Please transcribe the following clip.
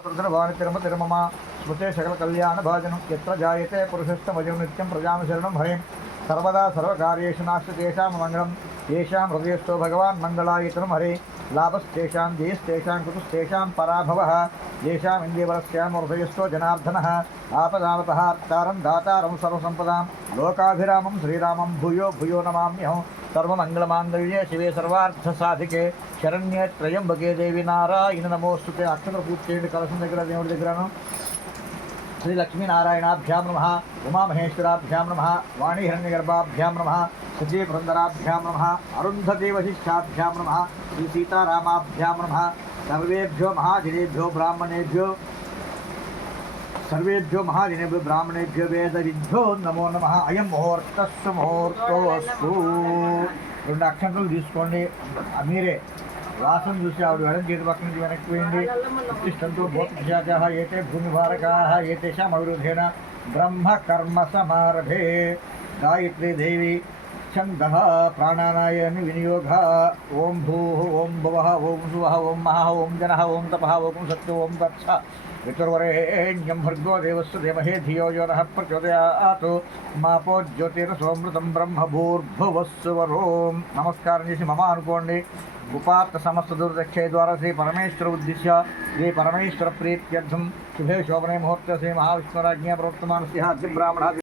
भवानी तिरुमति मम स्मृते सकल कल्याण भाजनं यत्र जायते पुरुषस्तमजं नित्यं प्रजां शरणं हरिं सर्वदा सर्वकार्येषु नास्ति तेषां मङ्गलं येषां हृदयस्थो भगवान् मङ्गलायतनं हरे लाभस्तेषां जयस्तेषां कुतुस्तेषां पराभवः येषाम् इन्द्रियबलस्यां हृदयस्थो जनार्दनः आपदामपहार्तारं दातारं सर्वसम्पदां लोकाभिरामं श्रीरामं भूयो भूयो नमाम्यहं सर्वमङ्गलमाङ्गल्ये शिवे सर्वार्थसाधिके शरण्ये त्र्यंबके देवी नारायण नमोस्तुते अक्षर पूज చేయండి కలశం దగ్గర దేవుడి దగ్గరను శ్రీ లక్ష్మీనారాయణాభ్యాం నమః ఉమామహేశ్వరాభ్యాం నమః వాణీ హిరణ్యగర్భాభ్యాం నమః సచీ పురందరాభ్యాం నమః అరుంధతి వశిష్ఠాభ్యాం నమః శ్రీ సీతారామాభ్యాం నమః సర్వేభ్యో మహాజనేభ్యో బ్రాహ్మణేభ్యో सर्वेभ्यो महाजनेभ्यो ब्राह्मणेभ्यो वेदविद्भ्यो नमो नमः अयं मुहूर्तस्సు ముహూర్తోస్తు రెండు అక్షంతలు తీసుకోండి మీరే వాసన చూసి ఆవిడ వెనక గీత పక్క నుంచి వెనక్కి పోయింది ఉత్తిష్టంతో భూతశాఖాः ఏతే భూమిభారకాः ఏతేషాం అవిరోధేన బ్రహ్మకర్మ సమారభే గాయత్రీ దేవి छन्दः प्राणानायन विनियोग ओं भूः ओं भुवः ओं सुवः ओं महः ओं जनः ओं तपः ओं सत्यो ओं तत्स वितुर्वरेण्यं भर्गो देवस्य धीमहि धियो यो नः प्रचोदयात् मापो ज्योतिरसोमृतं ब्रह्म भूर्भुवस्सुवरों नमस्कारं చేసి మమ అనుకోండి उपात्त समस्त दुर्दक्षे द्वारा श्री परमेश्वर उद्दिश्य श्री परमेश्वर प्रीत्यर्थं शुभे शोभने मुहूर्ते श्री महाविष्णुराज्ञा प्रवर्तमानस्य अद्य ब्राह्मणः